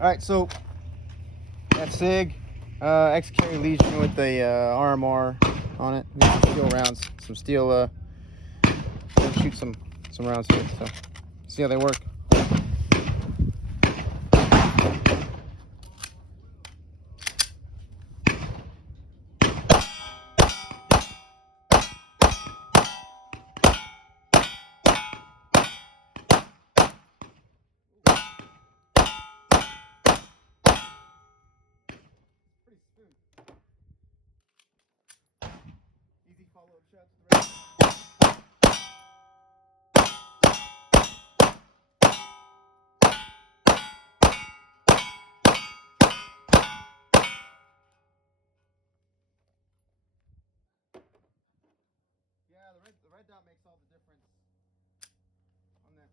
All right, so that Sig X Carry Legion with the RMR on it. Some steel rounds, some steel. We'll shoot some rounds here. So see how they work. Pretty smooth. Easy follow-up shots with the rest. Yeah, the red dot makes all the difference on that.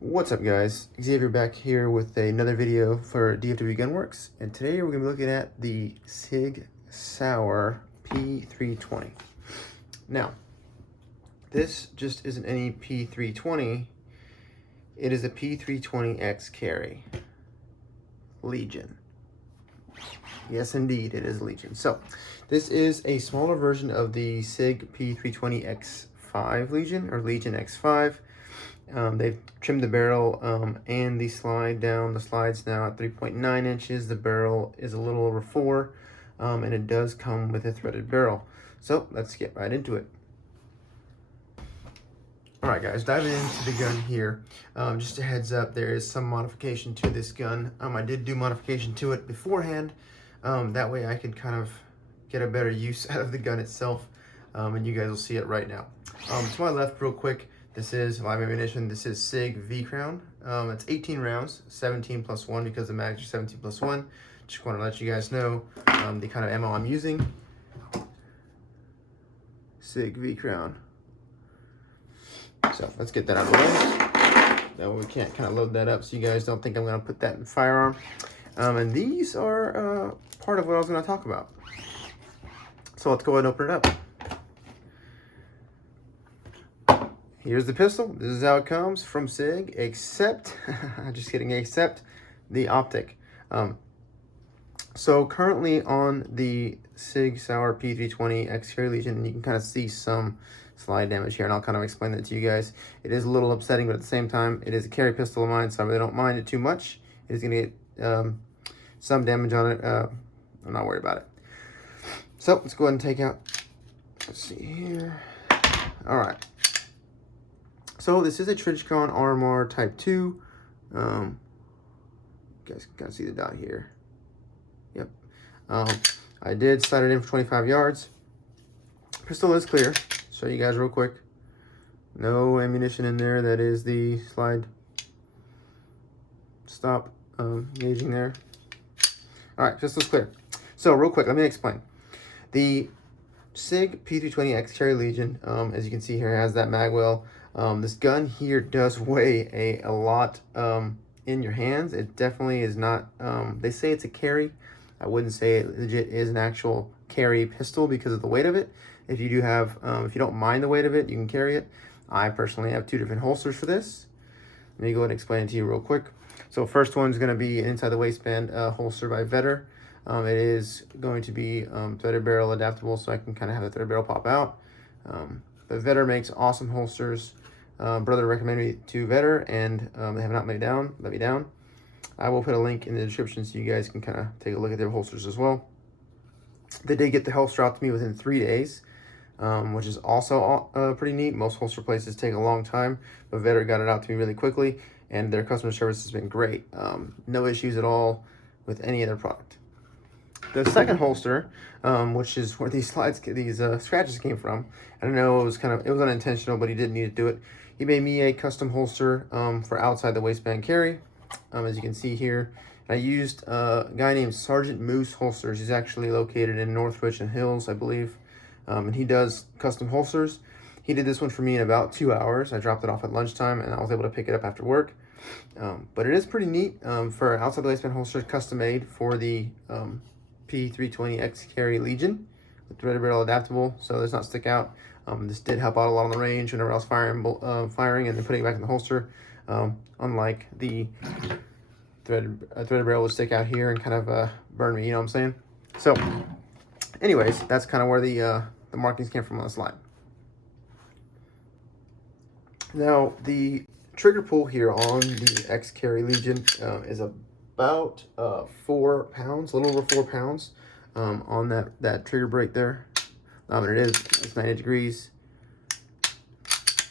What's up, guys? Xavier back here with another video for DFW Gunworks, and today we're going to be looking at the Sig Sauer P320. Now, this just isn't any P320, it is a P320 X Carry Legion. Yes, indeed, it is Legion. So, this is a smaller version of the Sig P320 X5 Legion, or Legion X5. They've trimmed the barrel and the slide down. The slide's now at 3.9 inches. The barrel is a little over 4, and it does come with a threaded barrel. So let's get right into it. All right, guys, diving into the gun here. Just a heads up, there is some modification to this gun. I did do modification to it beforehand. That way I could kind of get a better use out of the gun itself, and you guys will see it right now. To my left, real quick, this is live ammunition. This is Sig V-Crown. It's 18 rounds, 17 plus 1 because the mags are 17 plus 1. Just want to let you guys know the kind of ammo I'm using. Sig V-Crown. So let's get that out of the way. That way we can't kind of load that up so you guys don't think I'm going to put that in the firearm. And these are part of what I was going to talk about. So let's go ahead and open it up. Here's the pistol. This is how it comes from Sig, except, just kidding, except the optic. So currently on the Sig Sauer P320 X Carry Legion, and you can kind of see some slide damage here, and I'll kind of explain that to you guys. It is a little upsetting, but at the same time, it is a carry pistol of mine, so I really don't mind it too much. It is going to get some damage on it. I'm not worried about it. So let's go ahead and take out, let's see here. All right. So this is a Trijicon RMR Type 2. You guys can kind of see the dot here. Yep. I did slide it in for 25 yards. Pistol is clear. Show you guys real quick. No ammunition in there. That is the slide stop gauging there. All right, pistol's clear. So real quick, let me explain. The Sig P320 X Carry Legion, as you can see here, has that mag well. This gun here does weigh a lot in your hands. It definitely is not, they say it's a carry. I wouldn't say it legit is an actual carry pistol because of the weight of it. If you do have, if you don't mind the weight of it, you can carry it. I personally have 2 different holsters for this. Let me go ahead and explain it to you real quick. So first one's going to be an inside the waistband holster by Vetter. It is going to be threaded barrel adaptable, so I can kind of have the threaded barrel pop out. But Vetter makes awesome holsters. Brother recommended me to Vetter, and they have not let me down. I will put a link in the description so you guys can kind of take a look at their holsters as well. They did get the holster out to me within 3 days, which is also pretty neat. Most holster places take a long time, but Vetter got it out to me really quickly, and their customer service has been great. No issues at all with any of their product. The second holster, which is where these scratches came from. I don't know, it was unintentional, but he didn't need to do it. He made me a custom holster for outside the waistband carry, as you can see here. I used a guy named Sergeant Moose Holsters. He's actually located in North Richland Hills, I believe, and he does custom holsters. He did this one for me in about 2 hours. I dropped it off at lunchtime, and I was able to pick it up after work. But it is pretty neat for outside the waistband holster, custom made for the P320 X Carry Legion with threaded barrel adaptable, so it does not stick out. This did help out a lot on the range whenever I was firing and then putting it back in the holster. Unlike the threaded barrel would stick out here and kind of burn me, you know what I'm saying? So, anyways, that's kind of where the markings came from on the slide. Now, the trigger pull here on the X Carry Legion is about 4 pounds, a little over 4 pounds on that trigger brake there. And it's 90 degrees.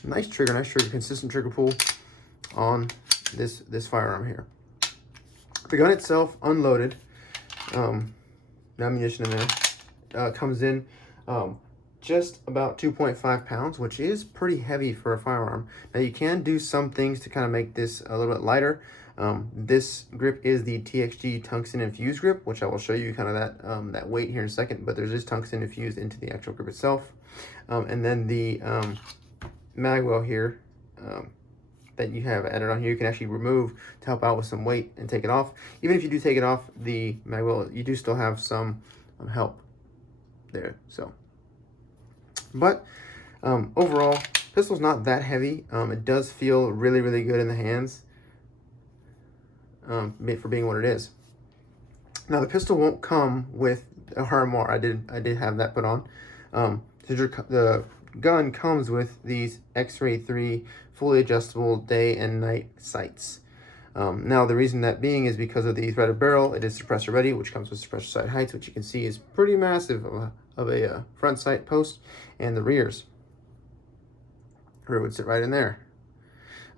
Nice trigger, consistent trigger pull on this firearm here. The gun itself, unloaded, ammunition in there, comes in just about 2.5 pounds, which is pretty heavy for a firearm. Now you can do some things to kind of make this a little bit lighter. This grip is the TXG tungsten infused grip, which I will show you kind of that weight here in a second, but there's just tungsten infused into the actual grip itself. And then the mag well here that you have added on here, you can actually remove to help out with some weight and take it off. Even if you do take it off the mag well, you do still have some help there. So, but overall, pistol's not that heavy. It does feel really, really good in the hands for being what it is. Now the pistol won't come with a RMR. I did have that put on. The gun comes with these X-Ray 3 fully adjustable day and night sights. Now the reason that being is because of the threaded barrel. It is suppressor ready, which comes with suppressor sight heights, which you can see is pretty massive of a front sight post, and the rear would sit right in there.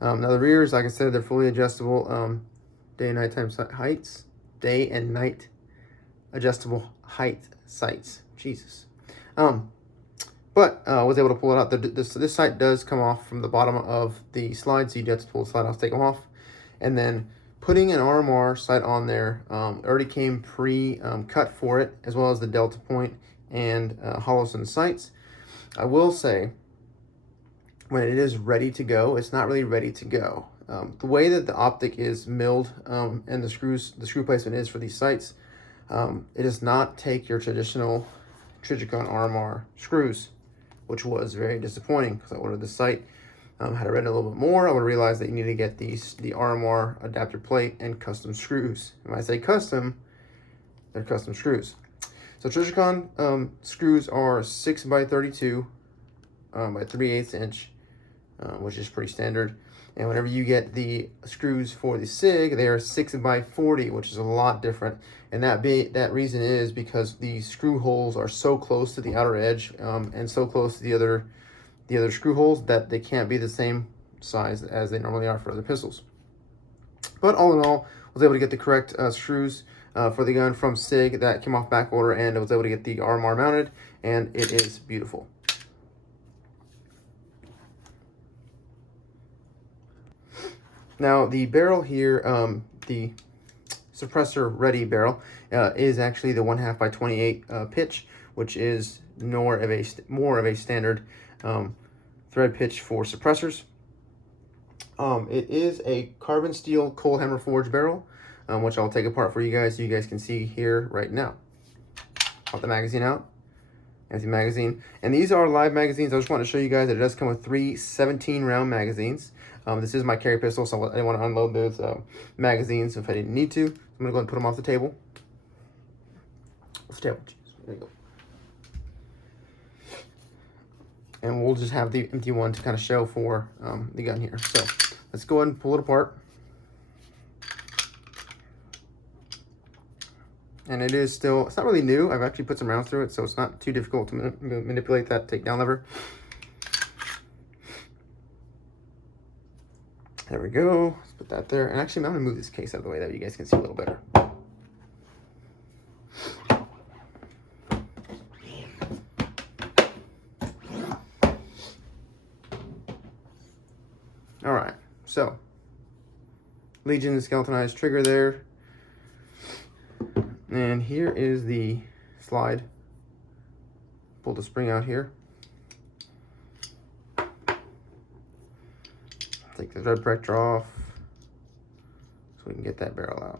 Now the rears, like I said, they're fully adjustable day and nighttime heights, day and night adjustable height sights. Jesus. But I was able to pull it out. This sight does come off from the bottom of the slide, so you do have to pull the slide off, take them off. And then putting an RMR sight on there, already came pre-cut for it, as well as the delta point and hollows in the sights. I will say, when it is ready to go, it's not really ready to go. The way that the optic is milled and the screw placement is for these sights, it does not take your traditional Trijicon RMR screws, which was very disappointing because I ordered the sight. Had I read it a little bit more, I would realize that you need to get the RMR adapter plate and custom screws. And when I say custom, they're custom screws. So Trijicon screws are 6x32 by 3/8 inch, which is pretty standard. And whenever you get the screws for the Sig, they are 6x40, which is a lot different. And that reason is because the screw holes are so close to the outer edge and so close to the other screw holes that they can't be the same size as they normally are for other pistols. But all in all, I was able to get the correct screws for the gun from Sig that came off back order, and I was able to get the RMR mounted, and it is beautiful. Now the barrel here, the suppressor ready barrel, is actually the 1/2 by 28 pitch, which is more of a standard thread pitch for suppressors. It is a carbon steel cold hammer forged barrel, which I'll take apart for you guys so you guys can see here right now. Pop the magazine out. Empty magazine. And these are live magazines. I just want to show you guys that it does come with 3 17-round magazines. This is my carry pistol, so I didn't want to unload those magazines if I didn't need to. So I'm going to go ahead and put them off the table. Off the table. There you go. And we'll just have the empty one to kind of show for the gun here. So let's go ahead and pull it apart. And it is still, it's not really new. I've actually put some rounds through it, so it's not too difficult to manipulate that takedown lever. There we go. Let's put that there. And actually, I'm going to move this case out of the way that you guys can see a little better. All right. So, Legion skeletonized trigger there. And here is the slide. Pull the spring out here. Take the thread protector off so we can get that barrel out.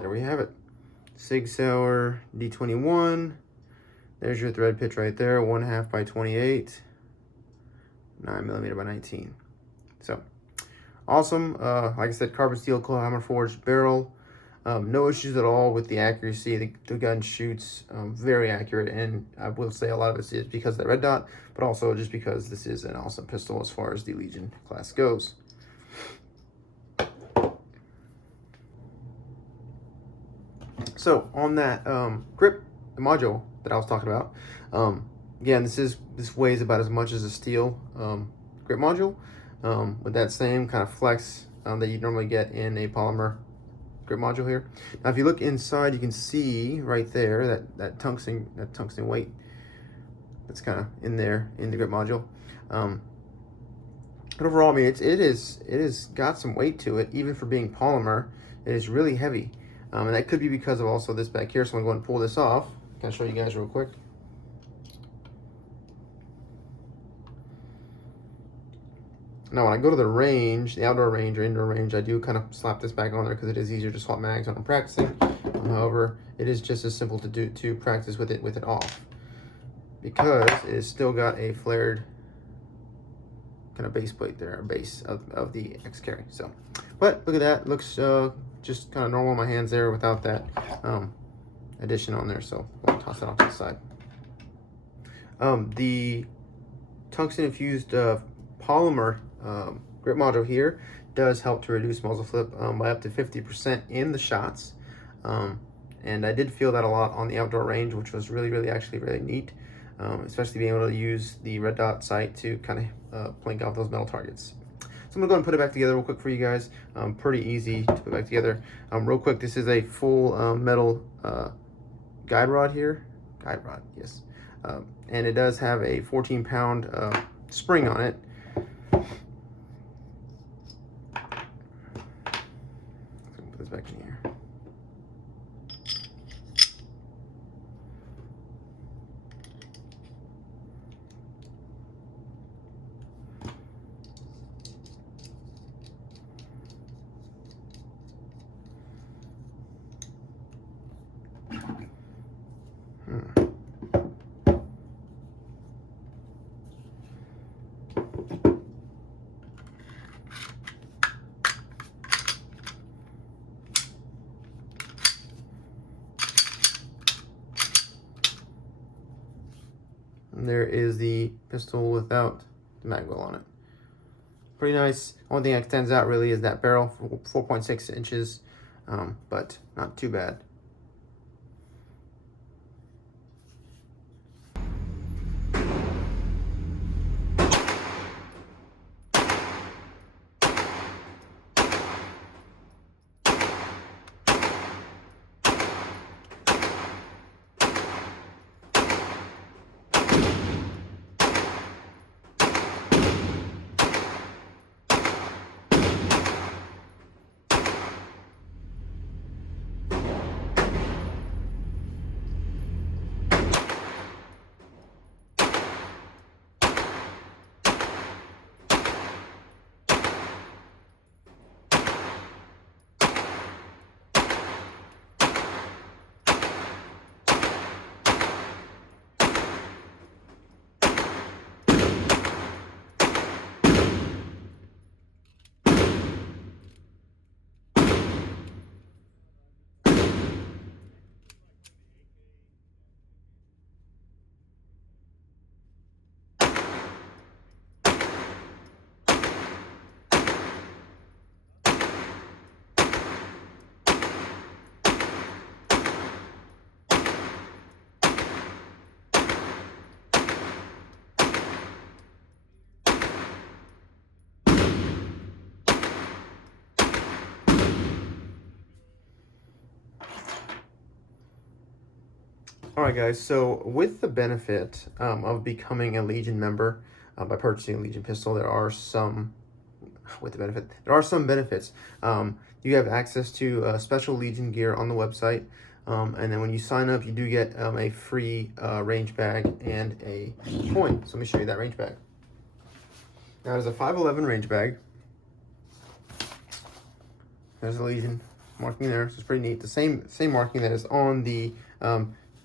There we have it. Sig Sauer D21. There's your thread pitch right there, 1/2 by 28, 9mm by 19. So awesome. Like I said, carbon steel coil hammer forged barrel. No issues at all with the accuracy. The gun shoots very accurate, and I will say a lot of this is because of the red dot, but also just because this is an awesome pistol as far as the Legion class goes. So on that grip module that I was talking about, again, this weighs about as much as a steel grip module, with that same kind of flex that you normally get in a polymer grip module here. Now, if you look inside, you can see right there that tungsten weight that's kind of in there in the grip module. But overall, I mean, it is got some weight to it, even for being polymer. It is really heavy, and that could be because of also this back here. So I'm going to go and pull this off. Can I show you guys real quick? Now, when I go to the range, the outdoor range or indoor range, I do kind of slap this back on there because it is easier to swap mags when I'm practicing. However, it is just as simple to practice with it off, because it has still got a flared kind of base plate there, base of the X Carry. So, but look at that, looks just kind of normal on my hands there without that addition on there. So I'll toss that off to the side. The tungsten infused polymer grip module here does help to reduce muzzle flip by up to 50% in the shots, and I did feel that a lot on the outdoor range, which was really actually really neat, especially being able to use the red dot sight to kind of plink off those metal targets. So I'm gonna go ahead and put it back together real quick for you guys. Pretty easy to put back together. Real quick, this is a full metal guide rod here. Guide rod, yes. And it does have a 14-pound spring on it. Put this back in here. And there is the pistol without the magwell on it. Pretty nice. Only thing that stands out really is that barrel, 4.6 inches, but not too bad. Alright guys, so with the benefit of becoming a Legion member by purchasing a Legion pistol, there are some benefits. You have access to special Legion gear on the website. And then when you sign up, you do get a free range bag and a coin. So let me show you that range bag. Now there's a 511 range bag. There's the Legion marking there, so it's pretty neat. The same marking that is on the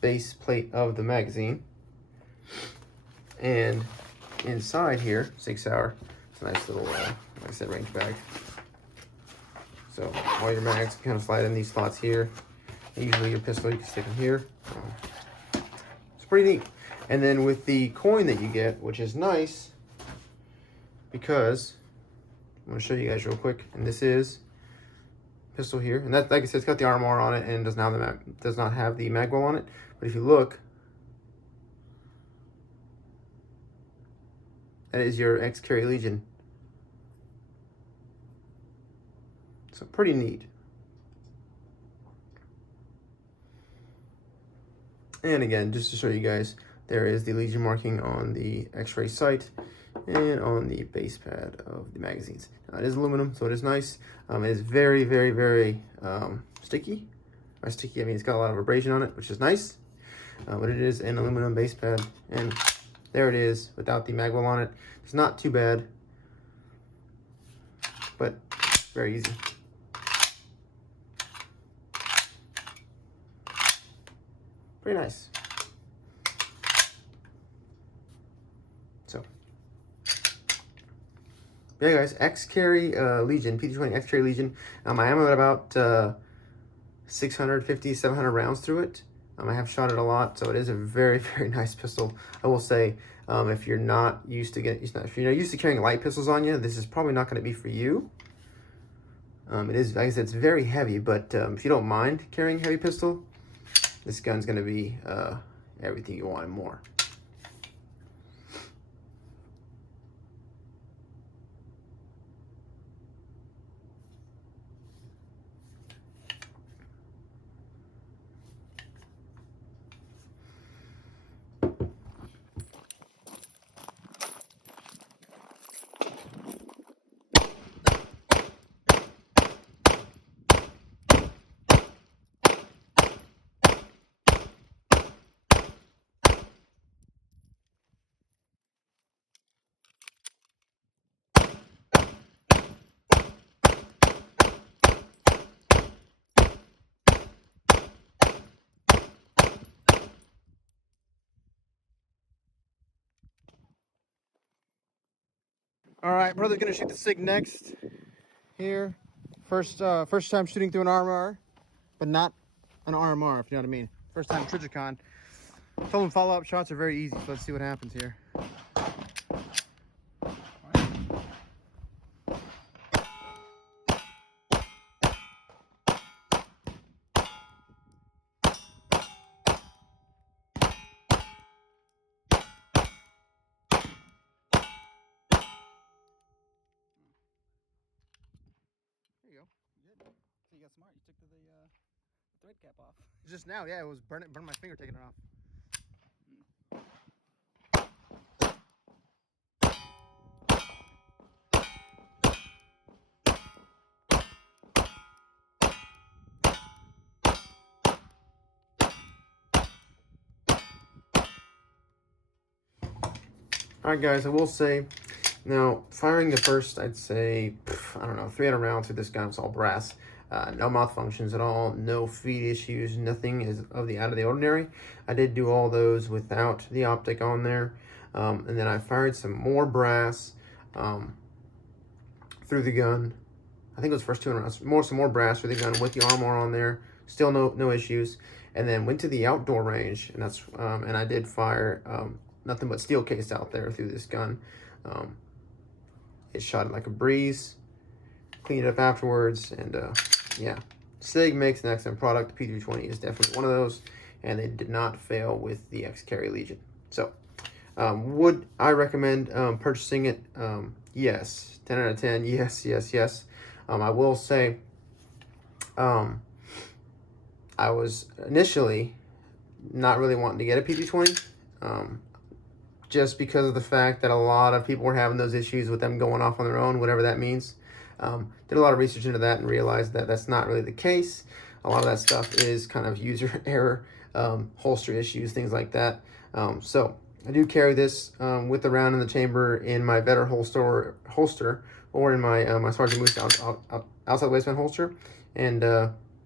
base plate of the magazine. And inside here, Sig Sauer, it's a nice little, like I said, range bag. So all your mags can kind of slide in these slots here. Usually your pistol, you can stick them here. It's pretty neat. And then with the coin that you get, which is nice, because I'm going to show you guys real quick. And this is pistol here, and that, like I said, it's got the armor on it and does not have the magwell on it. But if you look, that is your X Carry Legion. So pretty neat. And again, just to show you guys, there is the Legion marking on the X-ray sight and on the base pad of the magazines. Now, it is aluminum, so it is nice. It is very, very, very sticky. By sticky, I mean it's got a lot of abrasion on it, which is nice. But it is an aluminum base pad, and there it is without the magwell on it. It's not too bad, but very easy. Pretty nice. So, yeah, guys, X Carry Legion, P320 X Carry Legion. I am at about 650, 700 rounds through it. I have shot it a lot, so it is a very, very nice pistol. I will say, if you're not used to carrying light pistols on you, this is probably not going to be for you. It is, like I said, it's very heavy, but if you don't mind carrying a heavy pistol, this gun's going to be everything you want and more. All right, brother's gonna shoot the Sig next. Here, first time shooting through an RMR, but not an RMR, if you know what I mean. First time Trijicon. Told him follow-up shots are very easy, so let's see what happens here. There you go. You did. So you got smart. You took the thread cap off. Just now, yeah, it was burning my finger taking it off. Alright guys, I will say, now firing the first, I'd say, I don't know, 300 rounds through this gun, it's all brass. No malfunctions at all, no feed issues, nothing is out of the ordinary. I did do all those without the optic on there. And then I fired some more brass through the gun. I think it was first 200 rounds, some more brass through the gun with the armor on there. Still no issues. And then went to the outdoor range, and that's and I did fire nothing but steel case out there through this gun. It shot it like a breeze. Cleaned it up afterwards, and yeah, Sig makes an excellent product. The P320 is definitely one of those, and they did not fail with the X Carry Legion. So, would I recommend purchasing it? Yes, 10 out of 10. Yes, yes, yes. I will say, I was initially not really wanting to get a P320, just because of the fact that a lot of people were having those issues with them going off on their own, whatever that means. Did a lot of research into that and realized that that's not really the case. a lot of that stuff is kind of user error, holster issues, things like that. So I do carry this with the round in the chamber in my Vetter holster or in my my Sergeant Moose outside waistband holster. And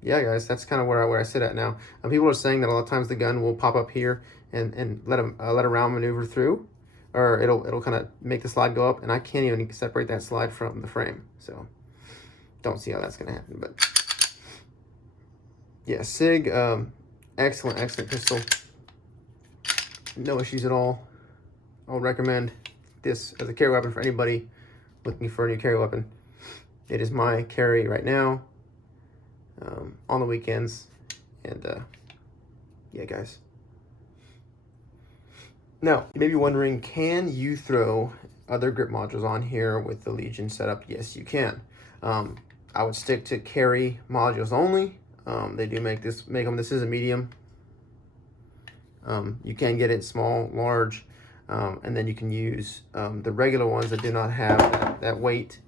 yeah, guys, that's kind of where I sit at now. People are saying that a lot of times the gun will pop up here and let a round maneuver through, or it'll kind of make the slide go up, and I can't even separate that slide from the frame. So don't see how that's gonna happen. But yeah, Sig, excellent pistol. No issues at all. I would recommend this as a carry weapon for anybody looking for a new carry weapon. It is my carry right now, on the weekends, and yeah, guys. Now, you may be wondering, can you throw other grip modules on here with the Legion setup? Yes, you can. I would stick to carry modules only. They do make them. This is a medium. You can get it small, large, and then you can use the regular ones that do not have that weight.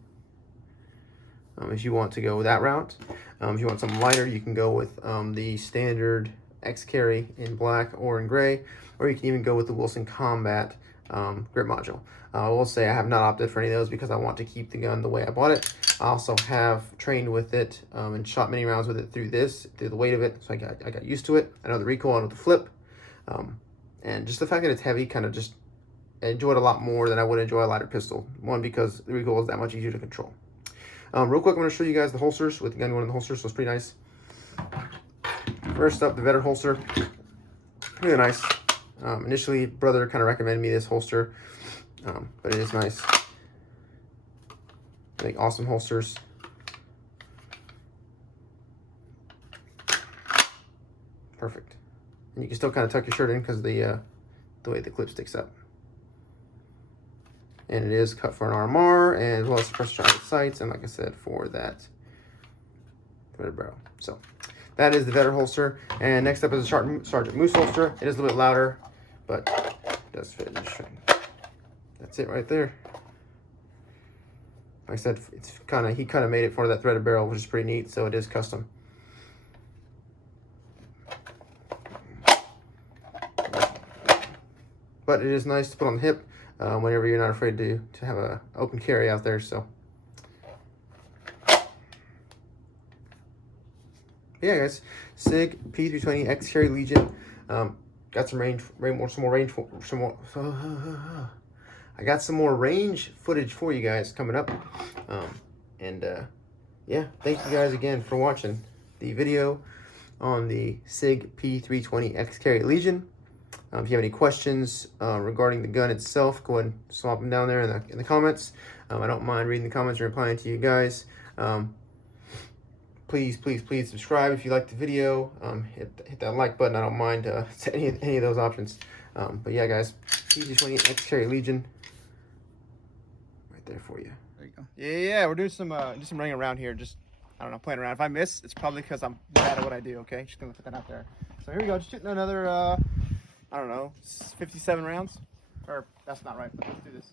If you want to go that route. If you want something lighter, you can go with the standard X Carry in black or in gray, or you can even go with the Wilson Combat grip module. I will say I have not opted for any of those because I want to keep the gun the way I bought it. I also have trained with it and shot many rounds with it through the weight of it, so I got used to it. I know the recoil, I know the flip, and just the fact that it's heavy, kind of just enjoy it a lot more than I would enjoy a lighter pistol. One, because the recoil is that much easier to control. Real quick, I'm going to show you guys the holsters with the gun going in the holster, so it's pretty nice. First up, the Vetter holster. Really nice. Initially, brother kind of recommended me this holster, but it is nice. Make awesome holsters. Perfect. And you can still kind of tuck your shirt in because of the way the clip sticks up. And it is cut for an RMR, and as well as pressure shot sights, and like I said, for that threaded barrel. So that is the Vetter holster. And next up is the Sergeant Moose holster. It is a little bit louder, but it does fit in the string. That's it right there. Like I said, it's he kind of made it for that threaded barrel, which is pretty neat. So it is custom. But it is nice to put on the hip whenever you're not afraid to have a open carry out there. So yeah, guys, Sig P320 X Carry Legion. Got some I got some more range footage for you guys coming up. Yeah, thank you guys again for watching the video on the Sig P320 X Carry Legion. If you have any questions regarding the gun itself, go ahead and swap them down there in the comments. I don't mind reading the comments and replying to you guys. Please subscribe if you like the video. Hit that like button. I don't mind any of those options. But yeah, guys, P320 X Carry Legion, right there for you. There you go. Yeah, we're doing some running around here. Just, I don't know, playing around. If I miss, it's probably because I'm bad at what I do. Okay, just gonna put that out there. So here we go. Just shooting another, I don't know, 57 rounds. Or that's not right, but let's do this.